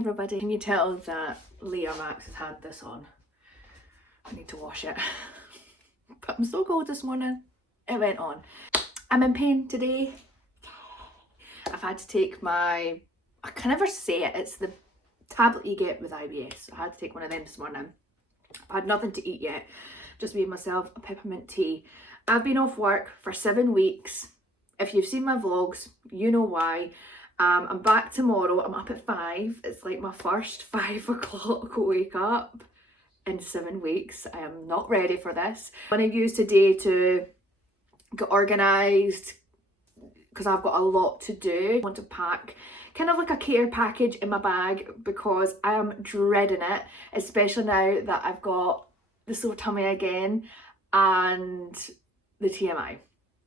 everybody. Can you tell that Leah Max has had this on? I need to wash it. But I'm so cold this morning. It went on. I'm in pain today. I've had to take my, I can never say it, it's the tablet you get with IBS. I had to take one of them this morning. I've had nothing to eat yet. Just made myself a peppermint tea. I've been off work for 7 weeks. If you've seen my vlogs, you know why. I'm back tomorrow. I'm up at 5. It's like my first 5 o'clock wake up in 7 weeks. I am not ready for this. I'm going to use today to get organised because I've got a lot to do. I want to pack kind of like a care package in my bag because I am dreading it, especially now that I've got the sore tummy again and the TMI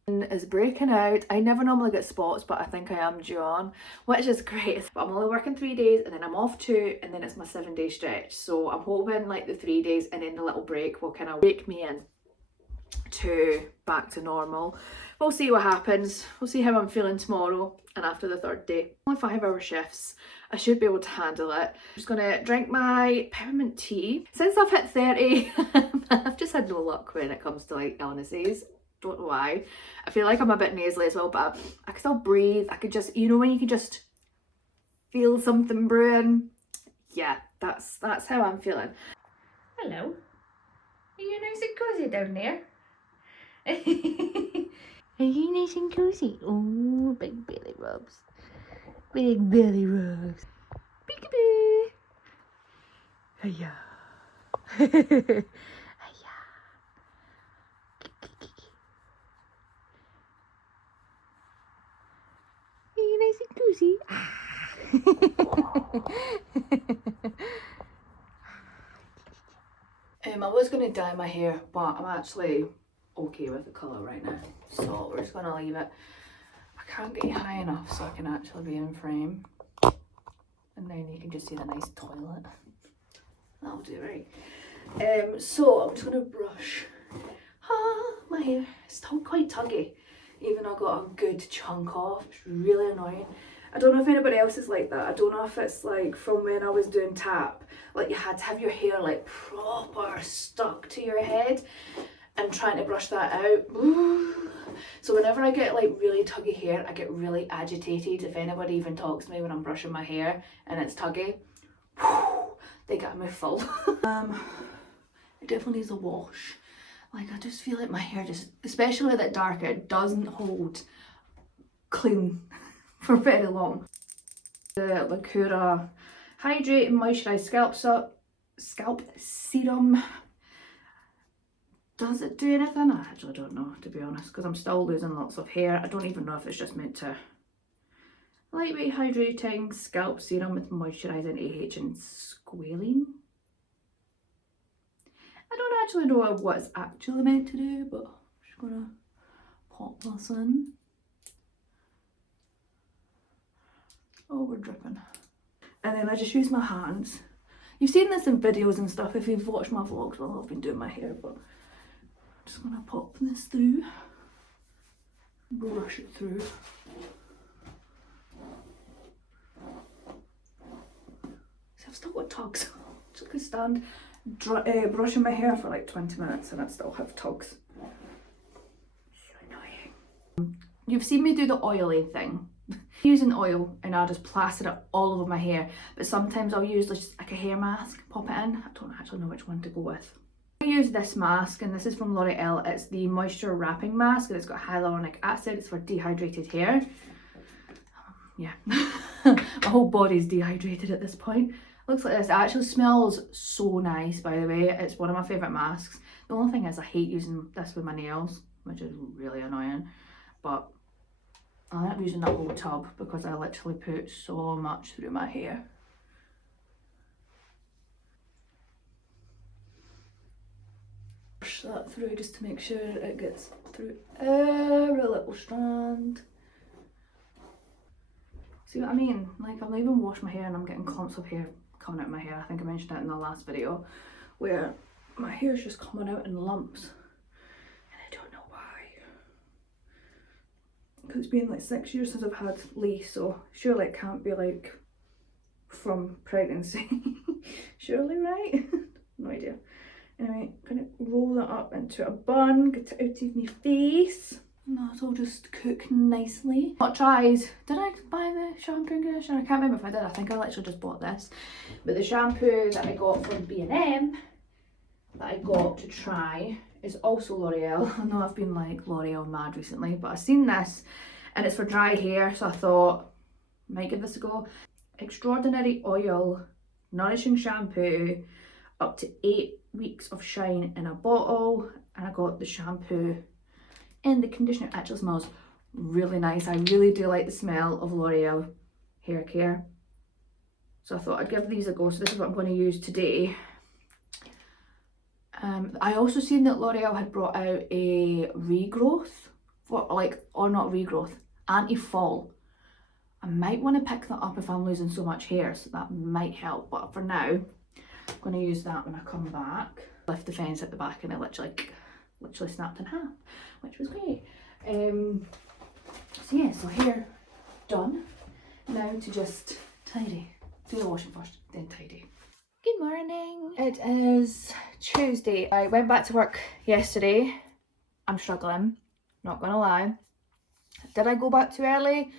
is breaking out. I never normally get spots, but I think I am due on, which is great. But I'm only working 3 days and then I'm off 2 and then it's my 7-day stretch. So I'm hoping like the 3 days and then the little break will kind of wake me in to back to normal. We'll see what happens. We'll see how I'm feeling tomorrow and after the 3rd day. Only 5-hour shifts. I should be able to handle it. I'm just gonna drink my peppermint tea. Since I've hit 30, I've just had no luck when it comes to like illnesses. Don't know why. I feel like I'm a bit nasally as well, but I can still breathe. I could just, you know, when you can just feel something brewing. Yeah, that's how I'm feeling. Hello. Are you nice and cozy down there? Are you nice and cozy? Oh, big belly rubs. Big belly rubs. Peekaboo. Hiya. Hiya. Are you nice and cozy? I was going to dye my hair, but I'm actually okay with the colour right now. So we're just going to leave it. I can't get you high enough so I can actually be in frame. And then you can just see the nice toilet. That'll do, right? So I'm just going to brush my hair. It's still quite tuggy, even though I got a good chunk off. It's really annoying. I don't know if anybody else is like that. I don't know if it's like from when I was doing tap, like you had to have your hair like proper stuck to your head and trying to brush that out. So whenever I get like really tuggy hair, I get really agitated. If anybody even talks to me when I'm brushing my hair and it's tuggy, they get me full. It definitely needs a wash. Like I just feel like my hair just, especially that darker, it doesn't hold clean for very long. The Lacura Hydrate and Moisturise Scalp Serum. Does it do anything? I actually don't know, to be honest, because I'm still losing lots of hair. I don't even know if it's just meant to. Lightweight hydrating scalp serum with moisturising AH and squalene. I don't actually know what it's actually meant to do, but I'm just gonna pop this in. Oh, we're dripping. And then I just use my hands. You've seen this in videos and stuff if you've watched my vlogs while I've been doing my hair, but I'm just gonna pop this through, brush it through. See, I've still got tugs. Just gonna stand brushing my hair for like 20 minutes and I still have tugs. So annoying. You've seen me do the oily thing. Using oil and I'll just plaster it all over my hair, but sometimes I'll use just like a hair mask, pop it in. I don't actually know which one to go with. I use this mask and this is from L'Oreal. It's the moisture wrapping mask and it's got hyaluronic acid. It's for dehydrated hair. Yeah, my whole body's dehydrated at this point. Looks like this. It actually smells so nice, by the way. It's one of my favourite masks. The only thing is I hate using this with my nails, which is really annoying, but I end up using that whole tub because I literally put so much through my hair. Push that through just to make sure it gets through every little strand. See what I mean? Like I've not even washed my hair and I'm getting clumps of hair coming out of my hair. I think I mentioned that in the last video where my hair's just coming out in lumps. Because it's been like 6 years since I've had lace, so surely it can't be like from pregnancy. Surely, right? No idea. Anyway, I'm gonna roll that up into a bun, get it out of my face. And that'll just cook nicely. Not tried. Did I buy the shampoo and conditioner? I can't remember if I did. I think I literally just bought this. But the shampoo that I got from B&M that I got to try is also L'Oreal. I know I've been like L'Oreal mad recently, but I've seen this and it's for dry hair, so I thought I might give this a go. Extraordinary Oil Nourishing Shampoo, up to 8 weeks of shine in a bottle. And I got the shampoo and the conditioner. It actually smells really nice. I really do like the smell of L'Oreal hair care. So I thought I'd give these a go. So this is what I'm going to use today. I also seen that L'Oreal had brought out a regrowth, for like, or not regrowth, anti-fall. I might want to pick that up if I'm losing so much hair, so that might help. But for now, I'm going to use that when I come back. Left the fence at the back and it literally snapped in half, which was great. So yeah, so hair done. Now to just tidy. Do the washing first, then tidy. Good morning. It is Tuesday. I went back to work yesterday. I'm struggling, not gonna lie. Did I go back too early?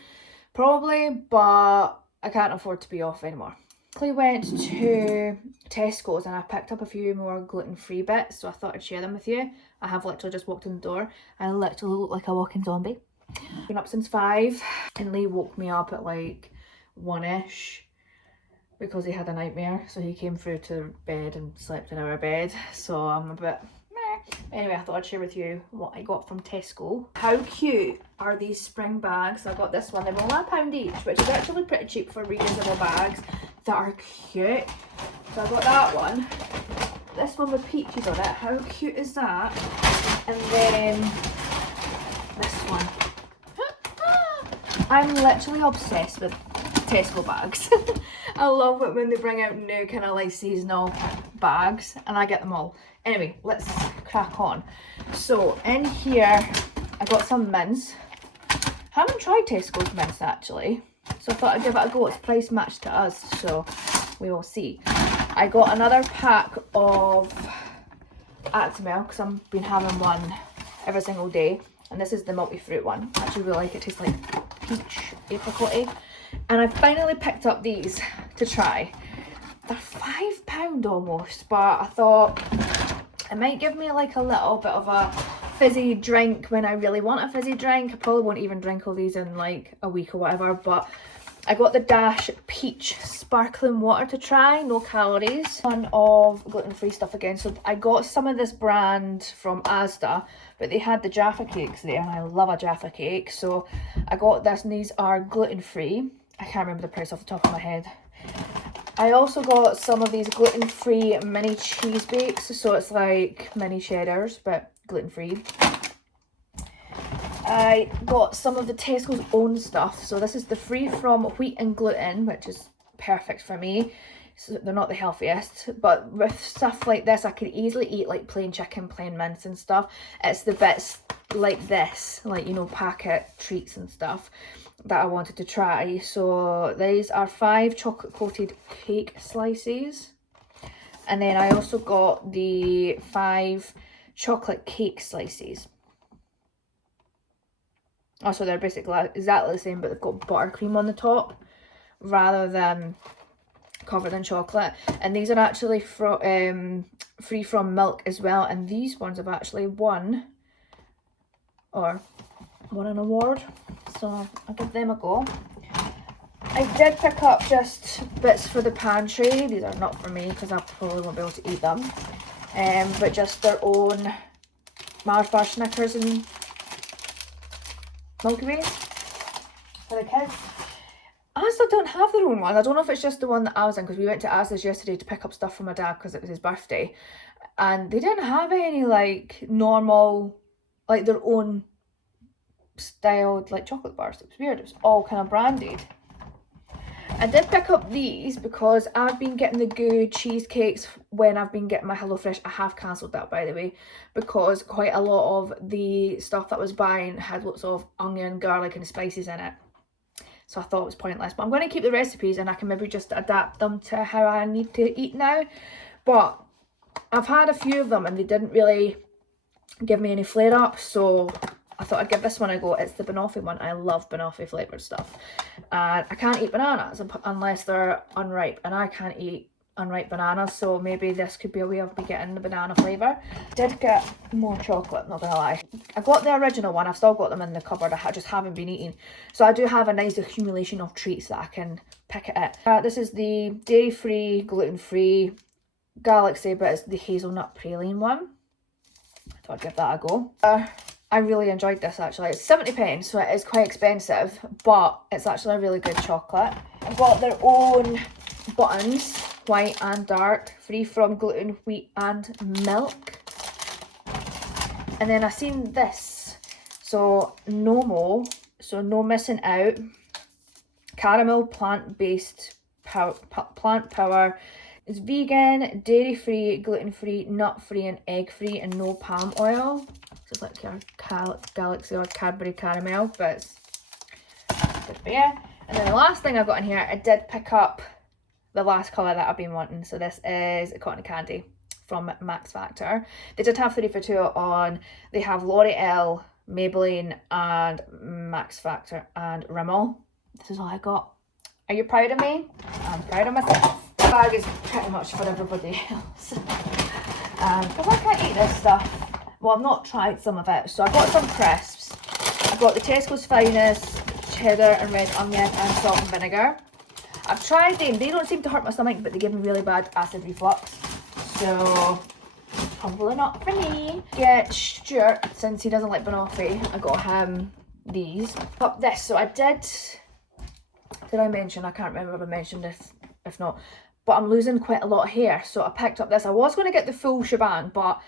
Probably, but I can't afford to be off anymore. I went to Tesco's and I picked up a few more gluten-free bits, so I thought I'd share them with you. I have literally just walked in the door. I literally look like a walking zombie. I've been up since 5 and Lee woke me up at like 1ish because he had a nightmare, so he came through to bed and slept in our bed, so I'm a bit meh. Anyway, I thought I'd share with you what I got from Tesco. How cute are these spring bags? I got this one. They're only £1 each, which is actually pretty cheap for reusable bags that are cute. So I got that one. This one with peaches on it. How cute is that? And then this one. I'm literally obsessed with Tesco bags. I love it when they bring out new kind of like seasonal bags, and I get them all. Anyway, let's crack on. So in here I got some mints. Haven't tried Tesco's mints actually, so I thought I'd give it a go. It's price matched to us, so we will see. I got another pack of Actimel because I've been having one every single day, and this is the multi-fruit one. I actually really like it. It tastes like peach apricot-y. And I finally picked up these to try. They're £5 almost, but I thought it might give me like a little bit of a fizzy drink when I really want a fizzy drink. I probably won't even drink all these in like a week or whatever, but I got the Dash Peach Sparkling Water to try, no calories. One of gluten-free stuff again. So I got some of this brand from Asda, but they had the Jaffa cakes there, and I love a Jaffa cake. So I got this, and these are gluten-free. I can't remember the price off the top of my head. I also got some of these gluten-free mini cheese bakes. So it's like mini cheddars, but gluten-free. I got some of the Tesco's own stuff. So this is the free from wheat and gluten, which is perfect for me. So they're not the healthiest, but with stuff like this I could easily eat like plain chicken, plain mince and stuff. It's the bits like this, like, you know, packet treats and stuff that I wanted to try. So these are 5 chocolate coated cake slices, and then I also got the 5 chocolate cake slices. Also, they're basically exactly the same, but they've got buttercream on the top rather than covered in chocolate. And these are actually free from milk as well. And these ones have actually won an award. So I'll give them a go. I did pick up just bits for the pantry. These are not for me because I probably won't be able to eat them. But just their own Mars bar Snickers and Milky Ways for the kids. Asda don't have their own one. I don't know if it's just the one that I was in, because we went to Asda's yesterday to pick up stuff for my dad because it was his birthday, and they didn't have any like normal, like their own styled like chocolate bars. It was weird. It was all kind of branded. I did pick up these because I've been getting the Goo cheesecakes when I've been getting my HelloFresh. I have cancelled that, by the way, because quite a lot of the stuff that I was buying had lots of onion, garlic and spices in it. so I thought it was pointless. But I'm going to keep the recipes and I can maybe just adapt them to how I need to eat now. But I've had a few of them and they didn't really give me any flare-ups, so I thought I'd give this one a go. It's the banoffee one. I love banoffee flavoured stuff. And I can't eat bananas unless they're unripe, and I can't eat unripe bananas, so maybe this could be a way of me getting the banana flavour. Did get more chocolate, not gonna lie. I got the original one, I've still got them in the cupboard, I just haven't been eating. So I do have a nice accumulation of treats that I can pick it at. This is the dairy-free, gluten-free Galaxy, but it's the hazelnut praline one. I thought I'd give that a go. I really enjoyed this actually. It's 70p, so it is quite expensive, but it's actually a really good chocolate. I've got their own buttons, white and dark, free from gluten, wheat and milk. And then I seen this, so no missing out, caramel plant-based plant power. It's vegan, dairy-free, gluten-free, nut-free and egg-free, and no palm oil. So it's like your Galaxy or Cadbury caramel, but it's good for you. And then the last thing I got in here, I did pick up the last colour that I've been wanting. So this is Cotton Candy from Max Factor. They did have 3 for 2 on. They have L'Oreal, Maybelline and Max Factor and Rimmel. This is all I got. Are you proud of me? I'm proud of myself. The bag is pretty much for everybody else. Because I can't eat this stuff. Well, I've not tried some of it. So I got some crisps. I got the Tesco's Finest, cheddar and red onion and salt and vinegar. I've tried them. They don't seem to hurt my stomach, but they give me really bad acid reflux. So, probably not for me. Yeah, Stuart, since he doesn't like banoffee, I got him these. Up this, so I did I mention? I can't remember if I mentioned this, if not. But I'm losing quite a lot of hair, so I picked up this. I was going to get the full shebang, but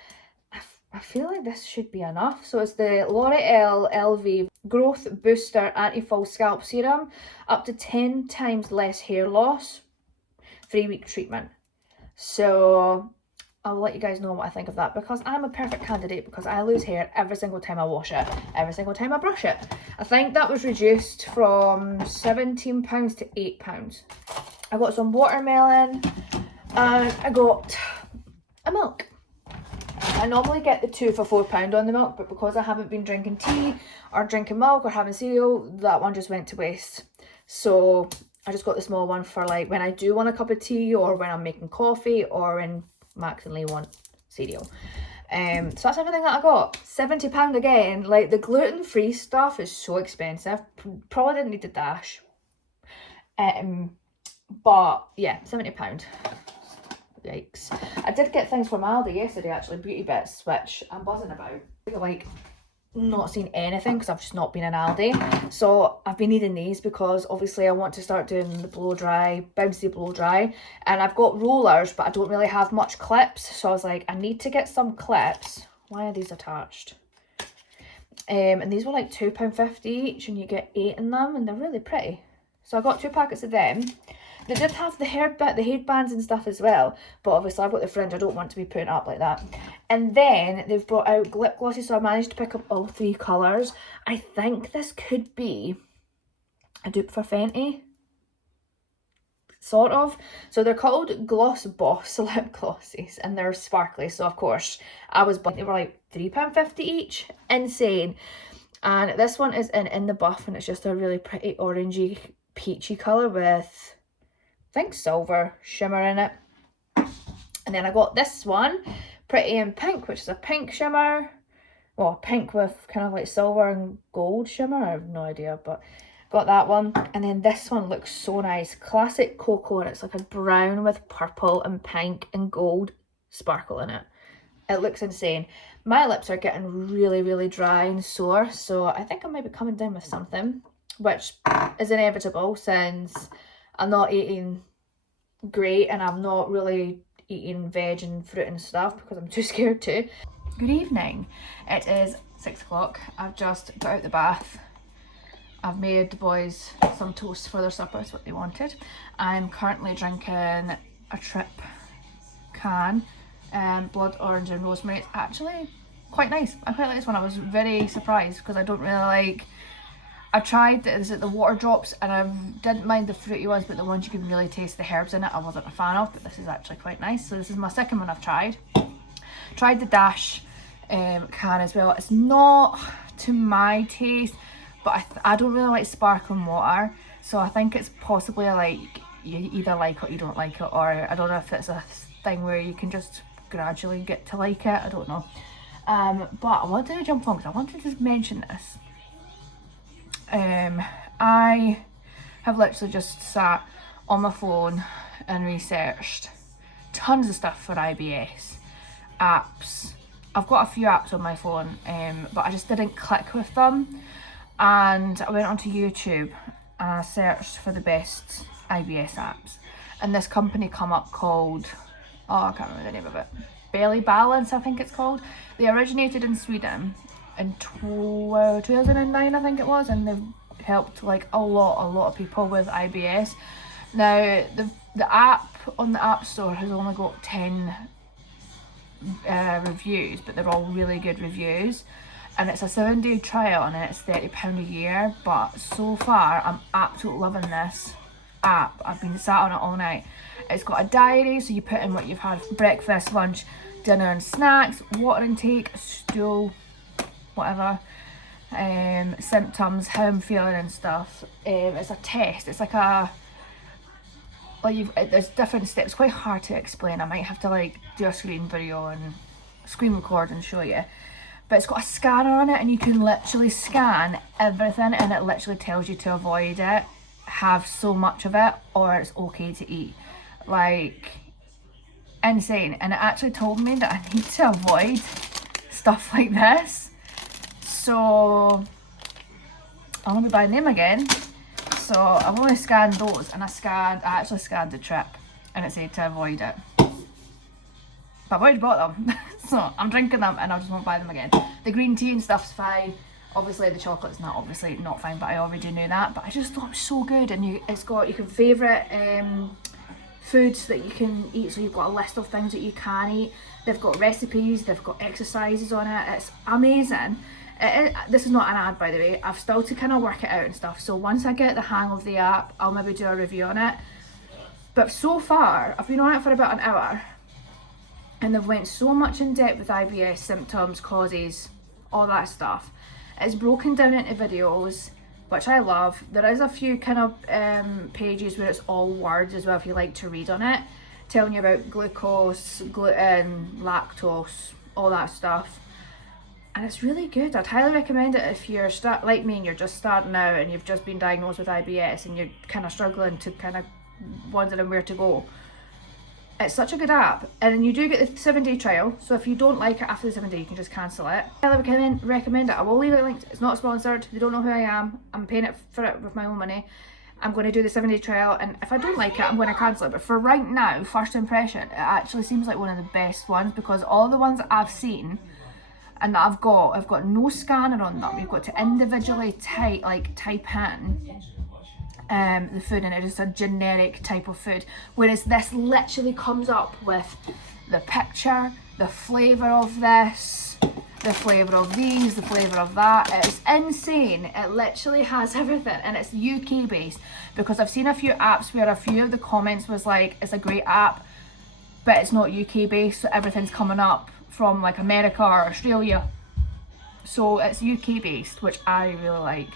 I feel like this should be enough. So it's the L'Oreal LV Growth Booster Anti-Fall Scalp Serum. Up to 10 times less hair loss. 3-week treatment. So I'll let you guys know what I think of that, because I'm a perfect candidate, because I lose hair every single time I wash it, every single time I brush it. I think that was reduced from £17 to £8. I got some watermelon and I got a milk. I normally get the 2 for £4 on the milk, but because I haven't been drinking tea or drinking milk or having cereal, that one just went to waste. So I just got the small one for like when I do want a cup of tea, or when I'm making coffee, or when Max and Lee want cereal. So that's everything that I got. £70 again. Like, the gluten-free stuff is so expensive. Probably didn't need to dash. But yeah, £70. Yikes. I did get things from Aldi yesterday actually, beauty bits, which I'm buzzing about. Like, not seen anything because I've just not been in Aldi. So I've been needing these because obviously I want to start doing the blow dry, bouncy blow dry. And I've got rollers, but I don't really have much clips. So I was like, I need to get some clips. Why are these attached? And these were like £2.50 each, and you get 8 in them, and they're really pretty. So I got 2 packets of them. They did have the headbands and stuff as well, but obviously I've got the fringe, I don't want to be putting up like that. And then they've brought out lip glosses, so I managed to pick up all 3 colours. I think this could be a dupe for Fenty, sort of. So they're called Gloss Boss lip glosses, and they're sparkly, so of course I was buying. They were like £3.50 each, insane. And this one is in the buff, and it's just a really pretty orangey peachy colour with, I think, silver shimmer in it. And then I got this one, Pretty in Pink, which is a pink shimmer. Well, pink with kind of like silver and gold shimmer. I have no idea, but got that one. And then this one looks so nice. Classic Cocoa, and it's like a brown with purple and pink and gold sparkle in it. It looks insane. My lips are getting really, really dry and sore, so I think I might be coming down with something, which is inevitable since I'm not eating great and I'm not really eating veg and fruit and stuff because I'm too scared to. Good evening. It is 6 o'clock. I've just got out the bath. I've made the boys some toast for their supper. That's what they wanted. I'm currently drinking a Trip can. Blood orange and rosemary. It's actually quite nice. I quite like this one. I was very surprised because I don't really like I tried the water drops, and I didn't mind the fruity ones, but the ones you can really taste the herbs in it I wasn't a fan of, but this is actually quite nice. So this is my second one I've tried. Tried the Dash can as well. It's not to my taste, but I don't really like sparkling water, so I think it's possibly like you either like it or you don't like it, or I don't know if it's a thing where you can just gradually get to like it, I don't know. But I wanted to jump on because I wanted to mention this. I have literally just sat on my phone and researched tons of stuff for IBS apps. I've got a few apps on my phone, but I just didn't click with them, and I went onto YouTube and I searched for the best IBS apps, and this company come up called, oh I can't remember the name of it, Belly Balance I think it's called. They originated in Sweden in 2009 I think it was, and they've helped like a lot of people with IBS. Now the app on the App Store has only got 10 reviews, but they're all really good reviews, and it's a 7-day trial and it's £30 a year. But so far I'm absolutely loving this app. I've been sat on it all night. It's got a diary, so you put in what you've had for breakfast, lunch, dinner and snacks, water intake, stool, whatever, symptoms, how I'm feeling and stuff. It's a test. It's like a, there's different steps. Quite hard to explain. I might have to like do a screen video and screen record and show you. But it's got a scanner on it, and you can literally scan everything, and it literally tells you to avoid it, have so much of it, or it's okay to eat. Like, insane. And it actually told me that I need to avoid stuff like this. So I'm gonna be buying them again. So I've only scanned those, and I actually scanned the trip, and it said to avoid it. But I've already bought them, so I'm drinking them and I just won't buy them again. The green tea and stuff's fine. Obviously the chocolate's not fine, but I already knew that. But I just thought it was so good, and you can favourite foods that you can eat, so you've got a list of things that you can eat. They've got recipes, they've got exercises on it. It's amazing. This is not an ad, by the way. I've still to kind of work it out and stuff, so once I get the hang of the app I'll maybe do a review on it. But so far I've been on it for about an hour, and they've went so much in depth with IBS symptoms, causes, all that stuff. It's broken down into videos, which I love. There is a few kind of pages where it's all words as well if you like to read on it, telling you about glucose, gluten, lactose, all that stuff. And it's really good. I'd highly recommend it if you're like me and you're just starting out and you've just been diagnosed with IBS and you're kind of struggling to kind of wondering where to go. It's such a good app, and you do get the 7-day trial, so if you don't like it after the 7 days you can just cancel it. I highly recommend it. I will leave it linked. It's not sponsored. They don't know who I am. I'm paying for it with my own money. I'm going to do the 7-day trial, and if I don't like it I'm going to cancel it. But for right now, first impression, it actually seems like one of the best ones, because all the ones that I've seen and that I've got no scanner on them. You've got to individually type in the food, and it's just a generic type of food, whereas this literally comes up with the picture, the flavour of this, the flavour of these, the flavour of that. It's insane. It literally has everything, and it's UK based, because I've seen a few apps where a few of the comments was like, it's a great app but it's not UK based, so everything's coming up from like America or Australia. So it's UK based, which I really like.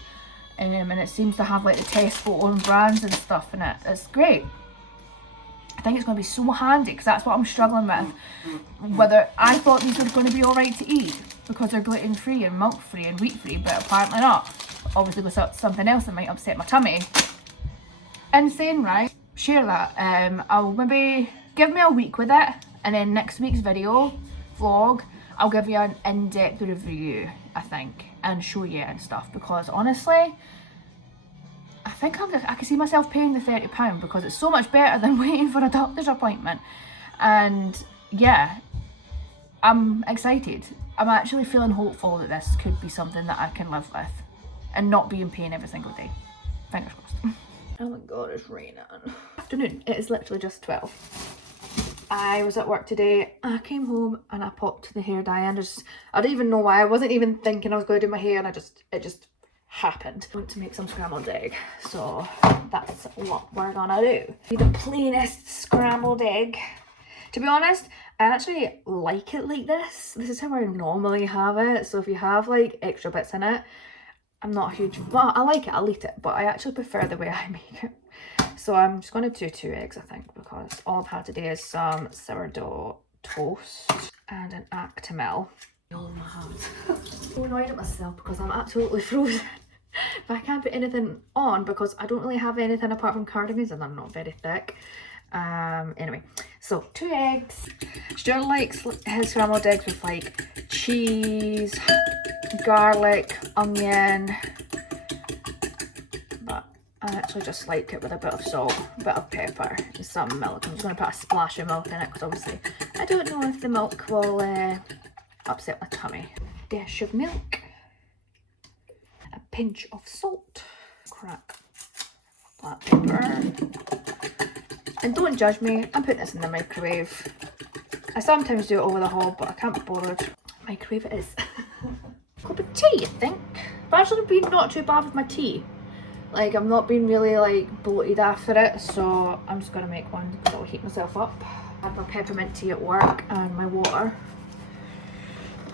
And it seems to have like the Tesco own brands and stuff in it. It's great. I think it's going to be so handy, because that's what I'm struggling with. Whether I thought these were going to be alright to eat because they're gluten free and milk free and wheat free, but apparently not. Obviously with something else that might upset my tummy. Insane, right? Share that. I'll maybe give me a week with it, and then next week's video vlog I'll give you an in-depth review, I think, and show you and stuff, because honestly I think I can see myself paying the £30 because it's so much better than waiting for a doctor's appointment. And yeah, I'm excited. I'm actually feeling hopeful that this could be something that I can live with and not be in pain every single day. Fingers crossed. Oh my god, it's raining. Afternoon, it is literally just 12. I was at work today. I came home and I popped the hair dye in. I don't even know why. I wasn't even thinking I was going to do my hair, and it just happened. I want to make some scrambled egg, so that's what we're gonna do. The plainest scrambled egg. To be honest, I actually like it like this. This is how I normally have it, so if you have like extra bits in it, I'm not a huge, well, I like it, I'll eat it, but I actually prefer the way I make it. So I'm just going to do 2 eggs, I think, because all I've had today is some sourdough toast and an Actimel. All in my hands. So annoyed at myself because I'm absolutely frozen. But I can't put anything on because I don't really have anything apart from cardigans and I'm not very thick. Anyway, so 2 eggs. Stuart likes his scrambled eggs with like cheese, garlic, onion, but I actually just like it with a bit of salt, a bit of pepper, and some milk. I'm just going to put a splash of milk in it because obviously I don't know if the milk will upset my tummy. Dash of milk, a pinch of salt, crack black pepper, and don't judge me, I'm putting this in the microwave. I sometimes do it over the hob, but I can't be bothered. Microwave it is. Cup of tea, I think. I've actually been not too bad with my tea. Like, I'm not being really like bloated after it, so I'm just gonna make one because I'll heat myself up. I had my peppermint tea at work and my water.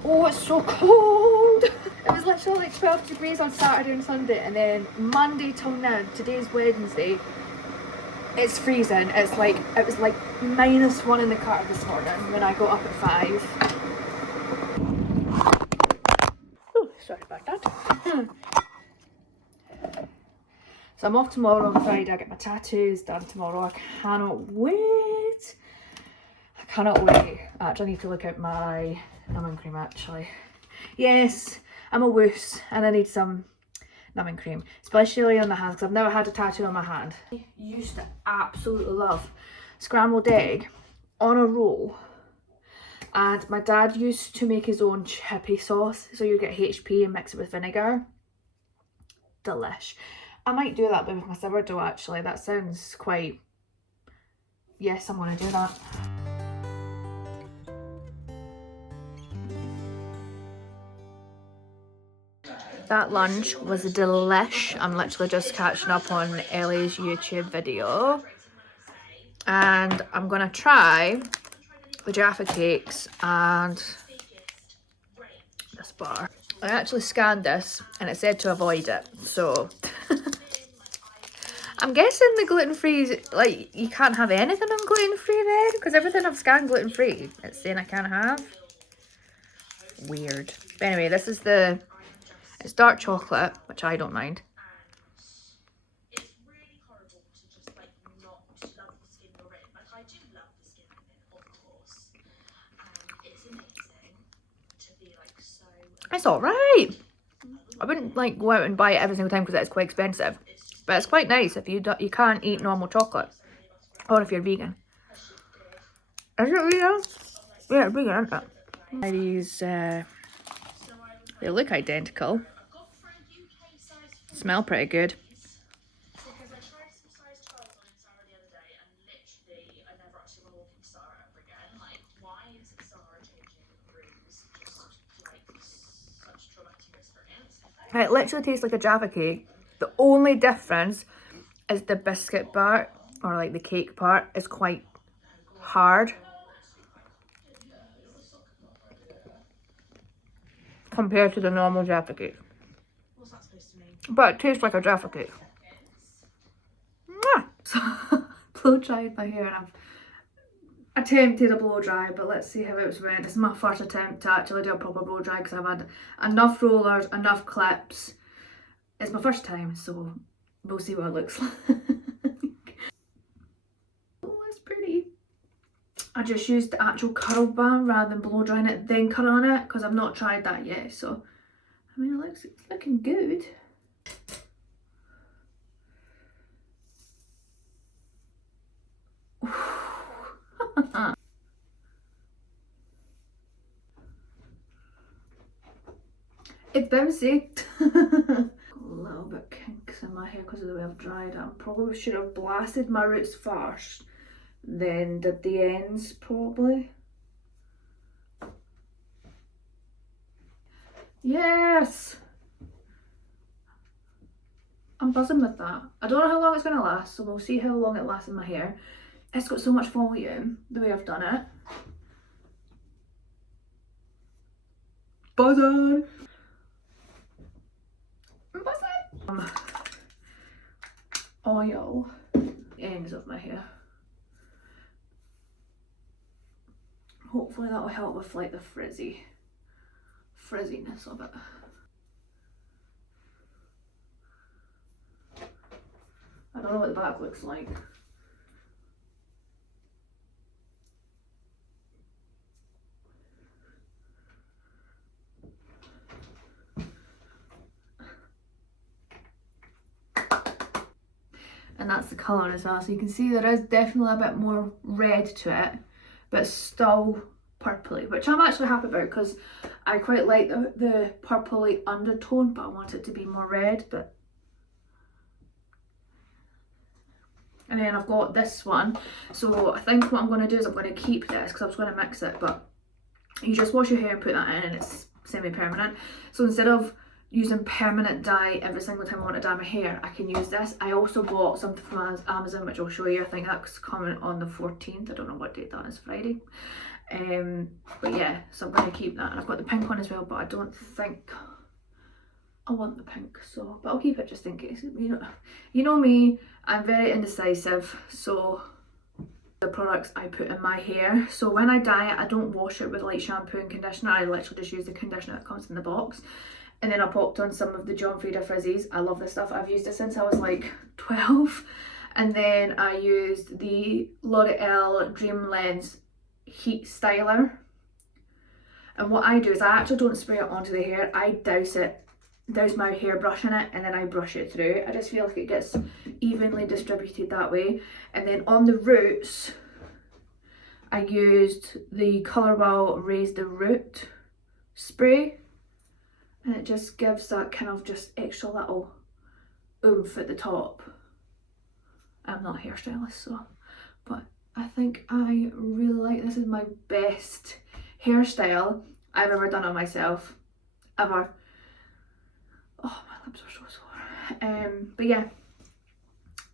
Oh, it's so cold! It was literally like 12 degrees on Saturday and Sunday, and then Monday till now, today's Wednesday, it's freezing. It's like, it was like -1 in the car this morning when I got up at 5. Oh, sorry about that. So I'm off tomorrow on Friday. I get my tattoos done tomorrow. I cannot wait. I cannot wait. I actually need to look at my numbing cream actually. Yes, I'm a wuss and I need some numbing cream, especially on the hands because I've never had a tattoo on my hand. I used to absolutely love scrambled egg on a roll, and my dad used to make his own chippy sauce, so you get HP and mix it with vinegar. Delish. I might do that with my sourdough actually. That sounds quite, yes, I'm gonna do that. That lunch was a delish. I'm literally just catching up on Ellie's YouTube video. And I'm gonna try the Jaffa cakes and this bar. I actually scanned this and it said to avoid it, so I'm guessing the gluten-free, like, you can't have anything on gluten-free then, because everything I've scanned gluten-free, it's saying I can't have. Weird. But anyway, this is the, it's dark chocolate, which I don't mind. It's alright. I wouldn't like go out and buy it every single time because it's quite expensive. But it's quite nice if you can't eat normal chocolate. Or if you're vegan. Is it vegan? Yeah, it's vegan, isn't it? These, they look identical. Smell pretty good. It literally tastes like a Jaffa cake. The only difference is the biscuit part, or like the cake part, is quite hard compared to the normal Jaffa cake. What's that supposed to mean? But it tastes like a Jaffa cake. So, blow dried my hair, and I've attempted a blow dry, but let's see how it's went. This is my first attempt to actually do a proper blow dry because I've had enough rollers, enough clips. It's my first time, so we'll see what it looks like. Oh, it's pretty. I just used the actual curl band rather than blow drying it then curling it because I've not tried that yet. So I mean, it's looking good. It's bouncy. A little bit kinks in my hair because of the way I've dried it. I probably should have blasted my roots first, then did the ends probably. Yes! I'm buzzing with that. I don't know how long it's going to last, so we'll see how long it lasts in my hair. It's got so much volume, the way I've done it. Buzzing! I'm buzzing! Oil ends of my hair. Hopefully that will help with like the frizziness of it. I don't know what the back looks like. And that's the colour as well, so you can see there is definitely a bit more red to it, but still purpley, which I'm actually happy about because I quite like the purpley undertone, but I want it to be more red. But and then I've got this one, so I think what I'm going to do is I'm going to keep this because I was going to mix it, but you just wash your hair and put that in and it's semi-permanent. So instead of using permanent dye every single time I want to dye my hair, I can use this. I also bought something from Amazon, which I'll show you. I think that's coming on the 14th. I don't know what date that is, Friday. But yeah, so I'm going to keep that. And I've got the pink one as well, but I don't think I want the pink, so, but I'll keep it just in case. You know me, I'm very indecisive, so the products I put in my hair. So when I dye it, I don't wash it with like shampoo and conditioner. I literally just use the conditioner that comes in the box. And then I popped on some of the John Frieda Frizzies. I love this stuff. I've used it since I was like 12. And then I used the L'Oreal Dream Lens Heat Styler. And what I do is I actually don't spray it onto the hair. I douse my hairbrush in it and then I brush it through. I just feel like it gets evenly distributed that way. And then on the roots, I used the Colour Wow Raise the Root spray. And it just gives that kind of just extra little oomph at the top. I'm not a hairstylist, so, but I think I really like this. Is my best hairstyle I've ever done on myself, ever. Oh, my lips are so sore. But yeah,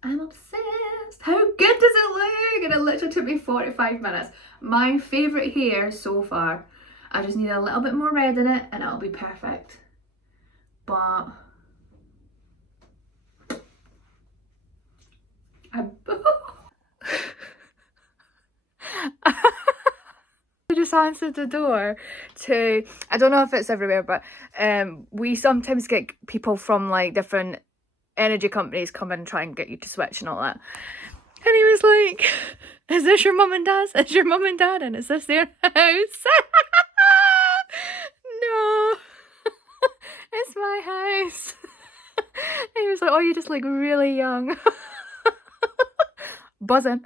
I'm obsessed. How good does it look? And it literally took me 45 minutes. My favourite hair so far. I just need a little bit more red in it and it'll be perfect. But I just answered the door to, I don't know if it's everywhere, but we sometimes get people from like different energy companies come in and try and get you to switch and all that. And he was like, is this your mum and dad's? Is your mum and dad in? Is this their house? No. It's my house. He was like, oh, you just look really young. Buzzing.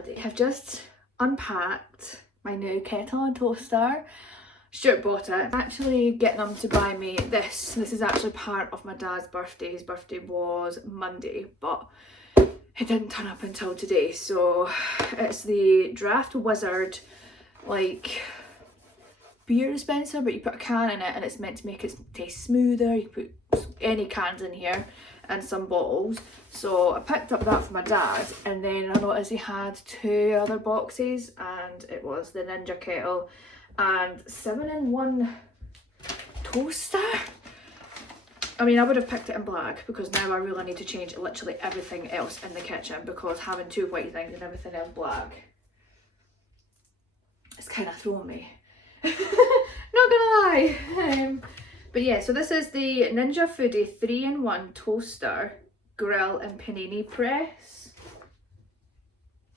holiday. I've just unpacked my new kettle and toaster. Stuart bought it. I'm actually getting them to buy me this. This is actually part of my dad's birthday. His birthday was Monday, but it didn't turn up until today. So it's the Draft Wizard, like, beer dispenser, but you put a can in it and it's meant to make it taste smoother. You put any cans in here and some bottles. So I picked up that for my dad, and then I noticed he had 2 other boxes, and it was the Ninja kettle and 7-in-1 toaster. I mean, I would have picked it in black because now I really need to change literally everything else in the kitchen, because having 2 white things and everything else black, it's kind of throwing me. Not gonna lie. But yeah, so this is the Ninja Foodie 3-in-1 toaster, grill and panini press,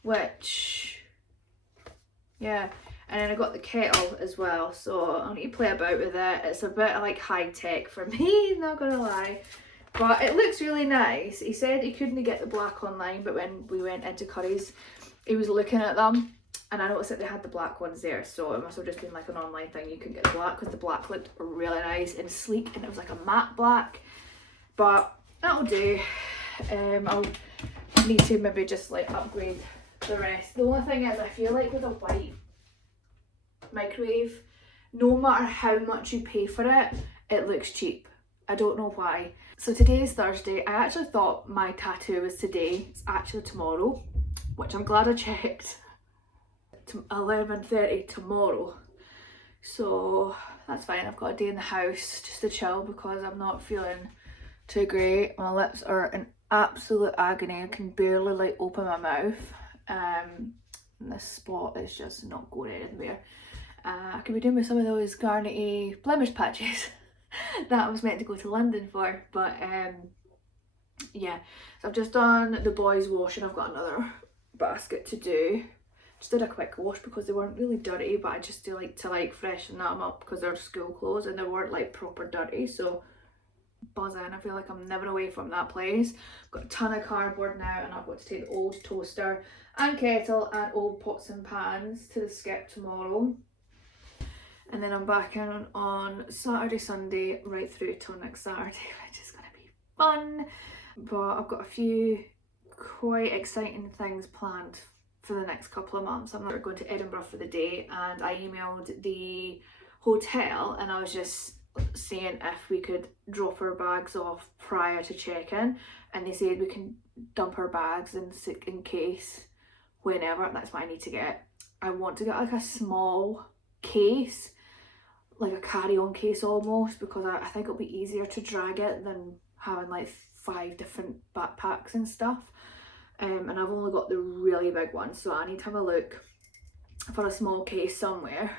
which, yeah. And then I got the kettle as well, so I'll need to play about with it. It's a bit like high tech for me, not gonna lie. But it looks really nice. He said he couldn't get the black online, but when we went into Curry's, he was looking at them, and I noticed that they had the black ones there, so it must have just been like an online thing. You couldn't get the black because the black looked really nice and sleek, and it was like a matte black. But that'll do. I'll need to maybe just like upgrade the rest. The only thing is, I feel like with a white microwave, no matter how much you pay for it, it looks cheap. I don't know why. So today is Thursday. I actually thought my tattoo was today. It's actually tomorrow, which I'm glad I checked. 11:30 tomorrow, so that's fine. I've got a day in the house just to chill because I'm not feeling too great. My lips are in absolute agony. I can barely like open my mouth. And this spot is just not going anywhere. I could be doing with some of those garnety blemish patches that I was meant to go to London for, but yeah. So I've just done the boys' wash, and I've got another basket to do. Just did a quick wash because they weren't really dirty, but I just do like to like freshen them up because they're school clothes and they weren't like proper dirty. So buzzing. I feel like I'm never away from that place. I've got a ton of cardboard now, and I've got to take the old toaster and kettle and old pots and pans to the skip tomorrow. And then I'm back in on Saturday, Sunday, right through till next Saturday, which is going to be fun. But I've got a few quite exciting things planned for the next couple of months. I'm going to Edinburgh for the day, and I emailed the hotel and I was just saying if we could drop our bags off prior to check-in, and they said we can dump our bags in case whenever. That's what I need to get. I want to get like a small case, like a carry-on case almost, because I think it'll be easier to drag it than having like 5 different backpacks and stuff. And I've only got the really big one, so I need to have a look for a small case somewhere.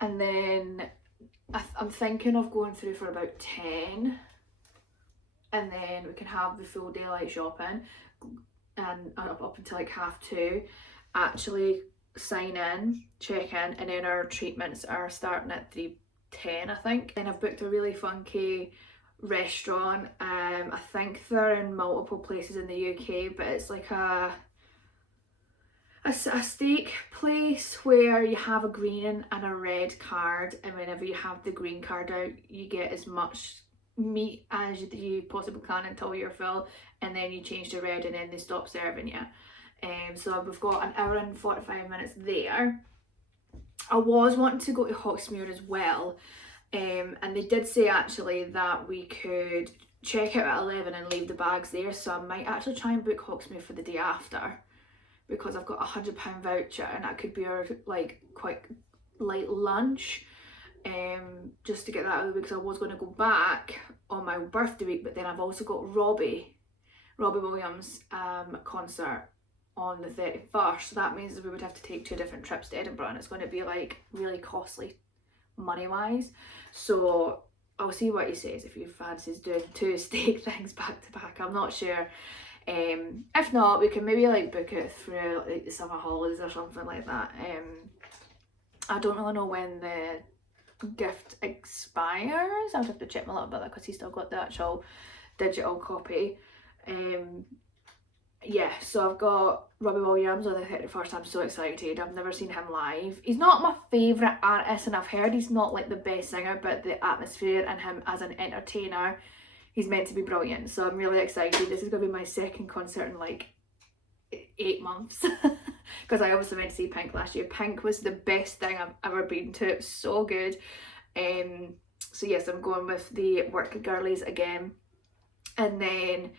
And then I'm thinking of going through for about 10, and then we can have the full daylight shopping, and up until like 2:30, actually sign in, check in, and then our treatments are starting at 3:10, I think. And I've booked a really funky restaurant. I think they're in multiple places in the UK, but it's like a steak place where you have a green and a red card, and whenever you have the green card out, you get as much meat as you possibly can until you're full, and then you change to red and then they stop serving you. So we've got an hour and 45 minutes there. I was wanting to go to Hawksmuir as well, and they did say actually that we could check out at 11 and leave the bags there, so I might actually try and book Hawksmuir for the day after, because I've got a £100 voucher and that could be our like quite light lunch, just to get that out of the way, because I was going to go back on my birthday week, but then I've also got Robbie Williams concert on the 31st, so that means that we would have to take 2 different trips to Edinburgh, and it's going to be like really costly money wise. So I'll see what he says if he fancies doing 2 steak things back to back. I'm not sure. If not, we can maybe like book it through like the summer holidays or something like that. I don't really know when the gift expires. I'll have to check my little brother because he's still got the actual digital copy. yeah, so I've got Robbie Williams on the 31st. I'm so excited. I've never seen him live. He's not my favourite artist, and I've heard he's not like the best singer, but the atmosphere and him as an entertainer, he's meant to be brilliant. So I'm really excited. This is going to be my second concert in like 8 months because I obviously went to see Pink last year. Pink was the best thing I've ever been to. It was so good. So yes, I'm going with the Work Girlies again. And then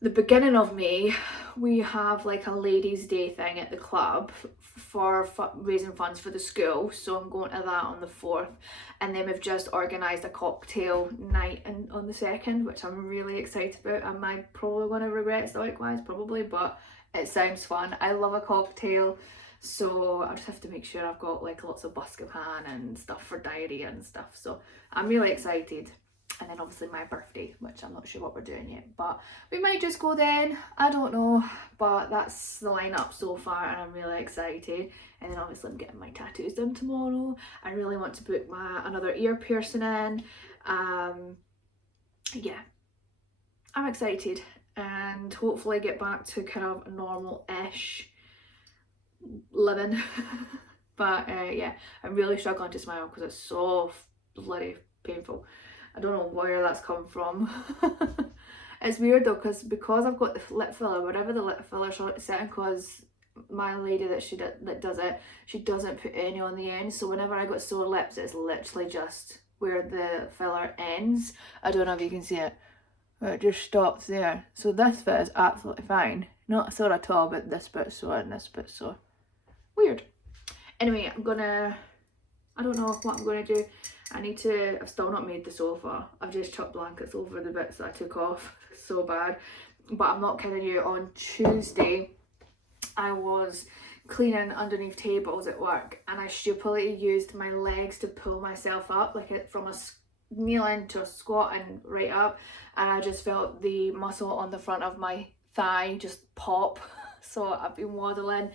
the beginning of May, we have like a ladies' day thing at the club for raising funds for the school. So I'm going to that on the 4th. And then we've just organised a cocktail night on the 2nd, which I'm really excited about. Am I probably going to regret stoic-wise? Probably, but it sounds fun. I love a cocktail. So I just have to make sure I've got like lots of Buscopan and stuff for diarrhea and stuff. So I'm really excited. And then obviously my birthday, which I'm not sure what we're doing yet, but we might just go then, I don't know, but that's the lineup so far and I'm really excited. And then obviously I'm getting my tattoos done tomorrow. I really want to book another ear piercing in. Yeah, I'm excited and hopefully get back to kind of normal-ish living. But yeah, I'm really struggling to smile because it's so bloody painful. I don't know where that's come from. It's weird though, because I've got the lip filler, whatever the lip filler setting, because my lady that does it, she doesn't put any on the end. So whenever I got sore lips, it's literally just where the filler ends. I don't know if you can see it. It just stops there. So this bit is absolutely fine. Not sore at all, but this bit's sore and this bit's sore. Weird. Anyway, I don't know what I'm gonna do. I've still not made the sofa. I've just chucked blankets over the bits that I took off. So bad. But I'm not kidding you, on Tuesday, I was cleaning underneath tables at work and I stupidly used my legs to pull myself up, like from a kneeling to a squat and right up. And I just felt the muscle on the front of my thigh just pop. So I've been waddling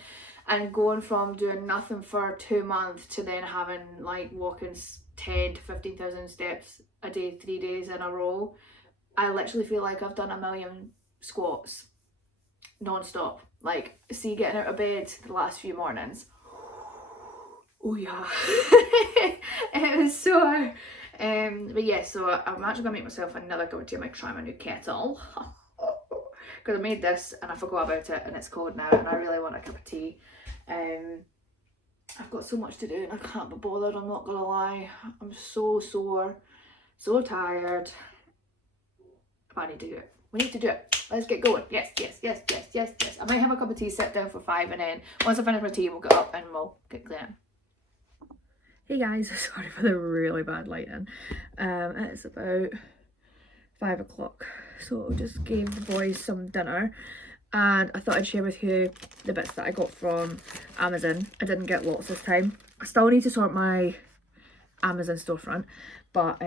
and going from doing nothing for 2 months to then having like walking 10 to 15,000 steps a day, 3 days in a row. I literally feel like I've done 1,000,000 squats non-stop. Like, see, getting out of bed the last few mornings. Oh yeah. It was so but yeah, so I'm actually gonna make myself another cup of tea. I might try my new kettle because I made this and I forgot about it and it's cold now and I really want a cup of tea. I've got so much to do and I can't be bothered, I'm not gonna lie. I'm so sore, so tired. I need to do it. We need to do it. Let's get going. Yes, yes, yes, yes, yes, yes. I might have a cup of tea, sit down for 5 and then once I finish my tea we'll get up and we'll get clean. Hey guys, sorry for the really bad lighting. It's about 5 o'clock. So I just gave the boys some dinner. And I thought I'd share with you the bits that I got from Amazon. I didn't get lots this time. I still need to sort my Amazon storefront. But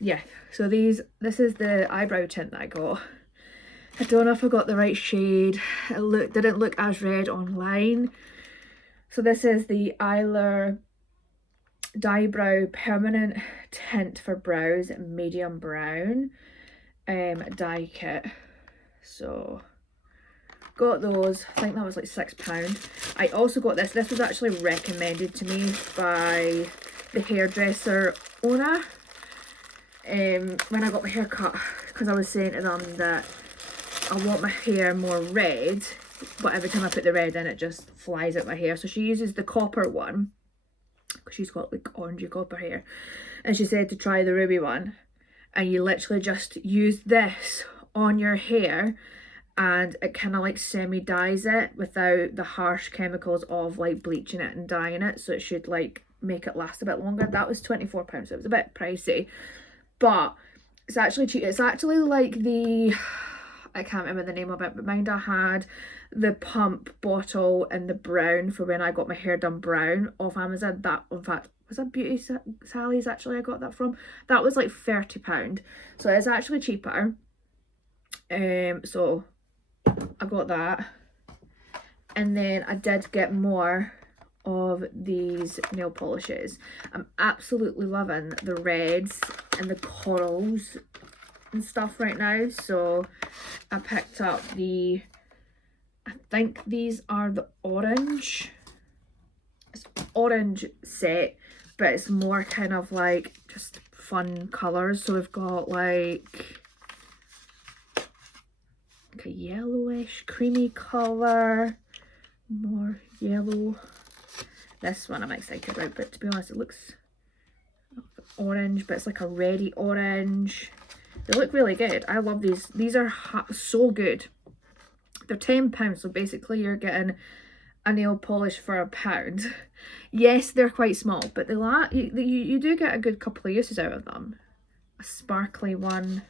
yeah, so this is the eyebrow tint that I got. I don't know if I got the right shade. It didn't look as red online. So this is the Eyelure Dye-Brow Permanent Tint for Brows, medium brown dye kit. So got those. I think that was like £6. I also got this. This was actually recommended to me by the hairdresser owner when I got my hair cut, because I was saying to them that I want my hair more red, but every time I put the red in it just flies out my hair. So she uses the copper one because she's got like orangey copper hair, and she said to try the ruby one, and you literally just use this on your hair and it kind of like semi-dyes it without the harsh chemicals of like bleaching it and dyeing it, so it should like make it last a bit longer. That was £24, so it was a bit pricey, but it's actually cheap. It's actually like the, I can't remember the name of it, but mind I had the pump bottle in the brown for when I got my hair done brown off Amazon. That, in fact, was that Beauty Sally's actually I got that from. That was like £30, so it's actually cheaper. So I got that, and then I did get more of these nail polishes. I'm absolutely loving the reds and the corals and stuff right now, so I picked up the think these are the orange. It's orange set, but it's more kind of like just fun colours. So we've got like a yellowish creamy colour, more yellow. This one I'm excited about, but to be honest it looks orange, but it's like a reddy orange. They look really good. I love these. These are so good. They're £10, so basically you're getting a nail polish for £1. Yes, they're quite small, but you do get a good couple of uses out of them. A sparkly one.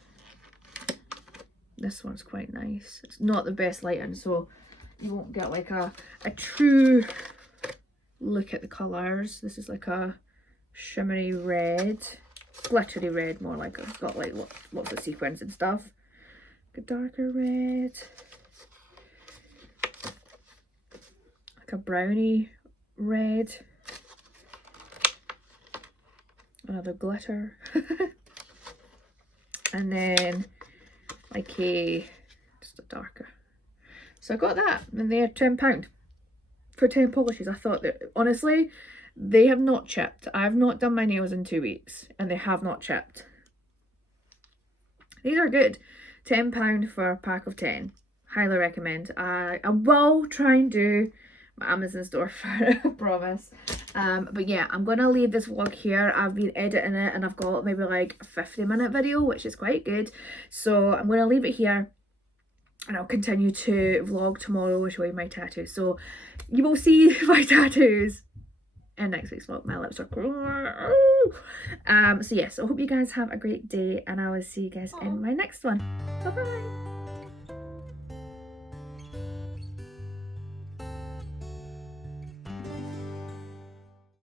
This one's quite nice. It's not the best lighting, so you won't get like a true look at the colours. This is like a shimmery red, glittery red, more like it's got like lots of sequins and stuff. A darker red, like a brownie red, another glitter, and then like just a darker. So I got that, and they're £10 for 10 polishes. I thought that honestly they have not chipped. I've not done my nails in 2 weeks and they have not chipped. These are good. £10 for a pack of 10. Highly recommend. I will try and do my Amazon store for it, I promise. But yeah, I'm gonna leave this vlog here. I've been editing it and I've got maybe like a 50-minute video, which is quite good. So I'm gonna leave it here and I'll continue to vlog tomorrow and show you my tattoos. So you will see my tattoos in next week's vlog. My lips are so yes, I hope you guys have a great day and I will see you guys in my next one. Bye bye.